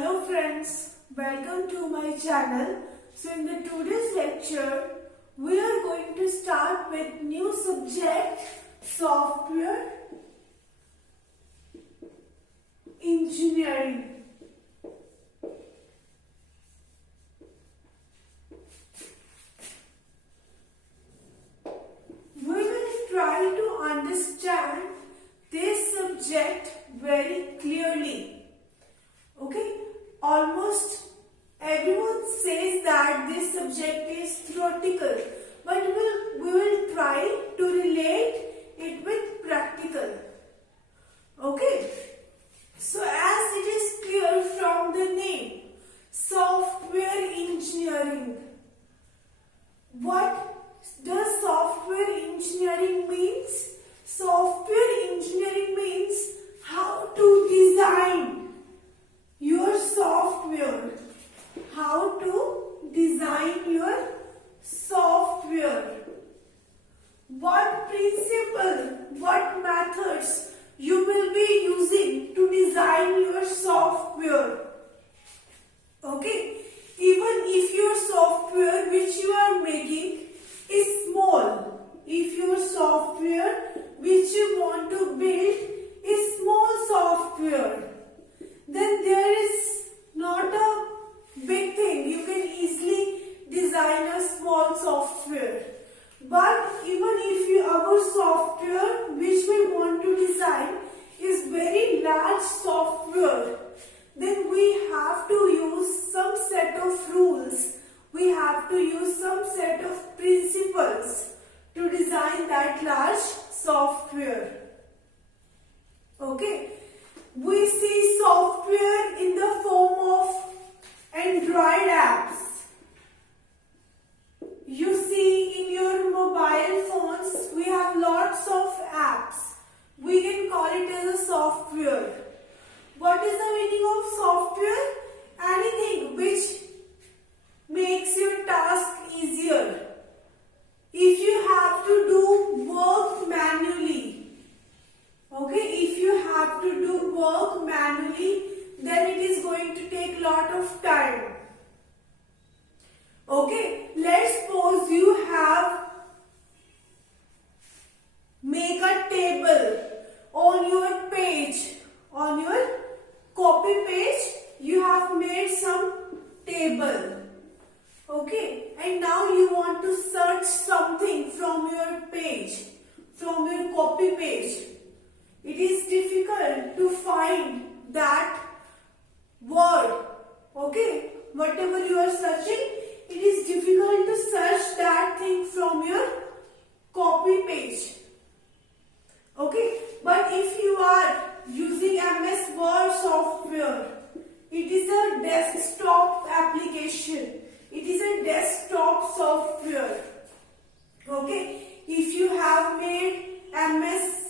Hello friends, welcome to my channel. So in the today's lecture, we are going to start with new subject, software engineering. We will try to understand this subject very clearly. Okay, almost everyone says that this subject is theoretical, but we will try to relate it with practical. Okay, so as it is clear from the name, software engineering. What does software engineering means? Software engineering means how to design your software. How to design your software. What principle, what methods you will be using to design your software. Okay, even if your software which you are making is small, if your software which you want to build is small software, then there is not a big thing. You can easily design a small software. But even if our software which we want to design is very large software, then we have to use some set of rules. We have to use some set of principles to design that large software. Okay. We see software in the form of Android apps. You see in your mobile phones, we have lots of apps. We can call it as a software. What is the meaning of software? Anything which makes your task easier. If you have to do work manually, okay, if you have to do work manually, then it is going to take a lot of time. Okay, let's suppose you have make a table on your page, on your copy page, you have made some table. Okay, and now you want to search something from your page, from your copy page. It is difficult to find that word. Okay, whatever you are searching, it is difficult to search that thing from your copy page. Okay, but if you are using MS Word software, it is a desktop application. It is a desktop software. Okay, if you have made MS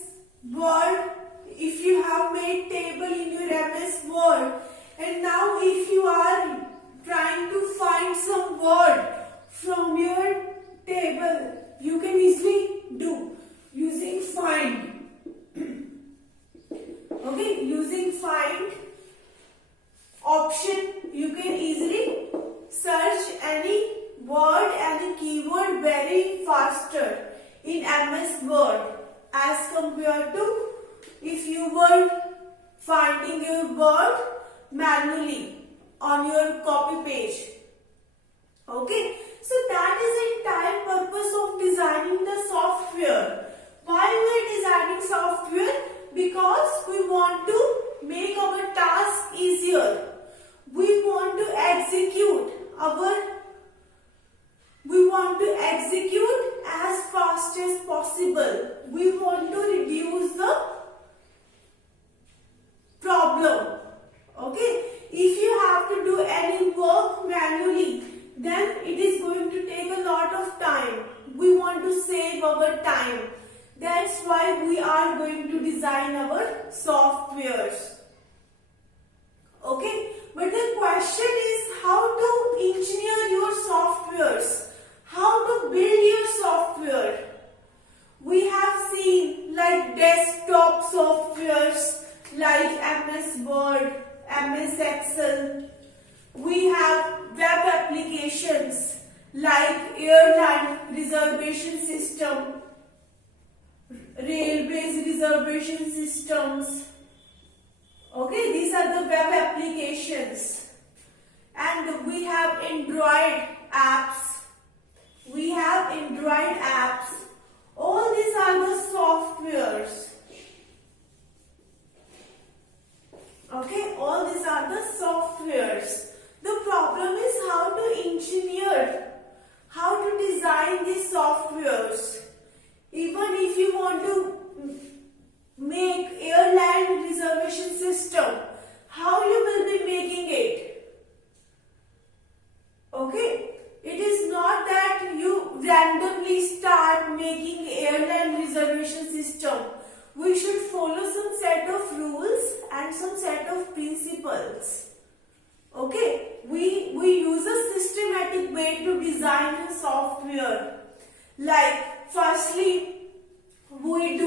Word, if you have made table in your MS Word, and now if you are trying to find some word from your table, you can easily do using find. Okay, using find option, you can easily search any word, any keyword very faster in MS Word as compared to if you were finding your word manually on your copy page. Okay, so that is the entire purpose of designing the software. Why we are designing software? Because we want to make our task easier. We want to execute as fast as possible. We want to reduce the problem. Okay, if you have to do any work manually, then it is going to take a lot of time. We want to save our time. That's why we are going to design our softwares. Okay, but the question is how to engineer your softwares, how to build your software. We have seen like desktop softwares like MS Word, MS Excel, vehicle. We have web applications like airline reservation system, railways reservation systems. Okay, these are the web applications. And we have Android apps. We have Android apps. All these are the softwares. Okay, all these are the softwares. The problem is how to engineer, how to design these softwares. Even if you want to make airline reservation system, how you will be making it? Okay, it is not that you randomly start making airline reservation system. We should follow some set of rules and some set of principles. Okay, we use a systematic way to design a software. Like firstly we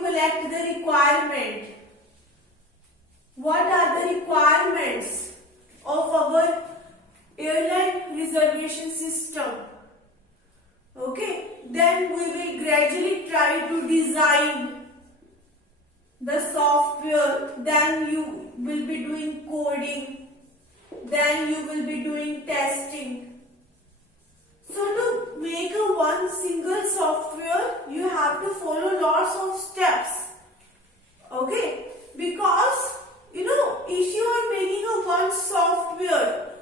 collect the requirement. What are the requirements of our airline reservation system? Okay, then we will gradually try to design the software. Then you will be doing coding. Then you will be doing testing. So to make a one single software, you have to follow lots of steps. Okay, because if you are making a one software,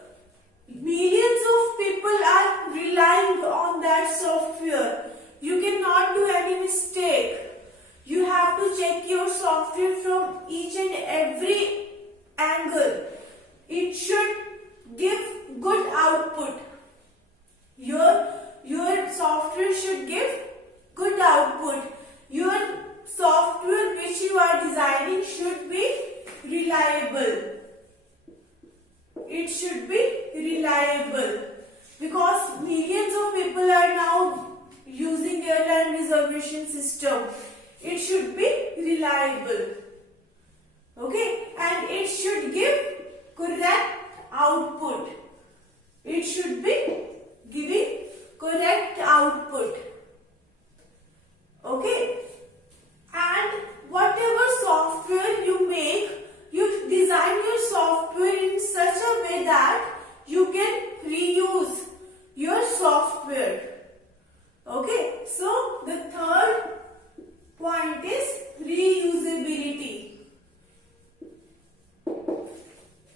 millions of people are relying on that software. You cannot do any mistake. You have to check your software from each and every angle. It should give good output. Your software should give good output. Your software which you are designing should be reliable. It should be reliable because millions of people are now using airline reservation system. It should be reliable. Okay, and it should give correct output. It should be giving correct output. Okay, and whatever software you make, you design your software in such a way that you can reuse your software. Okay, so the third point is reusability.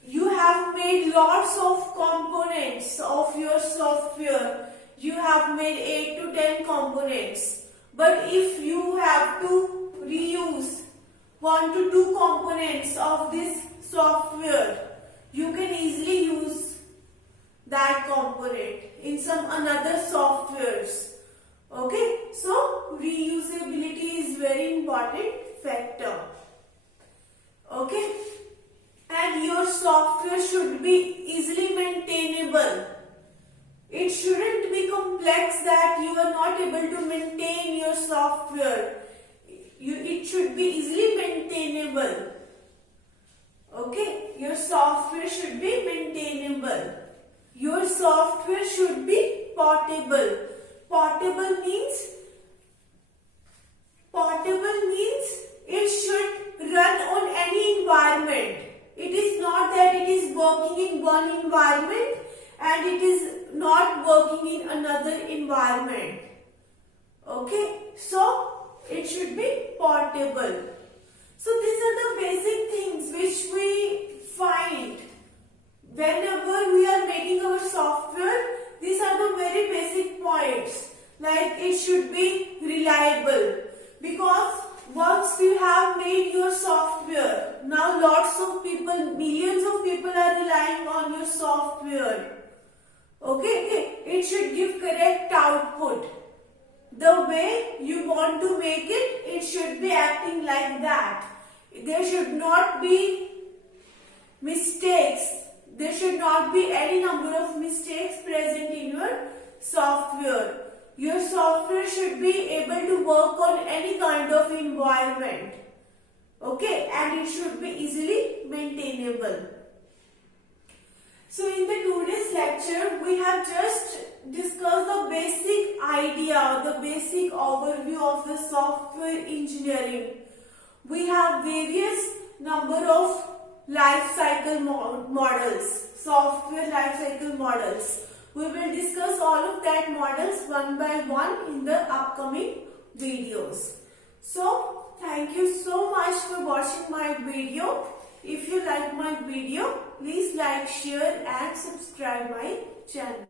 You have made lots of components of your software. You have made 8 to 10 components. But if you have to reuse 1 to 2 components of this software, you can easily use that component in some another softwares. Okay, so reusability is very important factor. Okay, and your software should be easily maintainable. It shouldn't be complex that you are not able to maintain your software. It should be easily maintainable. Okay, your software should be maintainable. Your software should be portable. Portable means it should run on any environment. It is not that it is working in one environment and it is not working in another environment. Okay, so it should be portable. So these are the basic things which we find whenever we are making our software. These are the very basic points. Like it should be reliable, because once you have made your software, now lots of people, millions of people are relying on your software. Okay, it should give correct output. The way you want to make it, it should be acting like that. There should not be mistakes. There should not be any number of mistakes present in your software. Your software should be able to work on any kind of environment. Okay, and it should be easily maintainable. So in the today's lecture, we have just discussed the basic idea, the basic overview of the software engineering. We have various number of life cycle models, software life cycle models. We will discuss all of that models one by one in the upcoming videos. So thank you so much for watching my video. If you like my video, please like, share and subscribe my channel.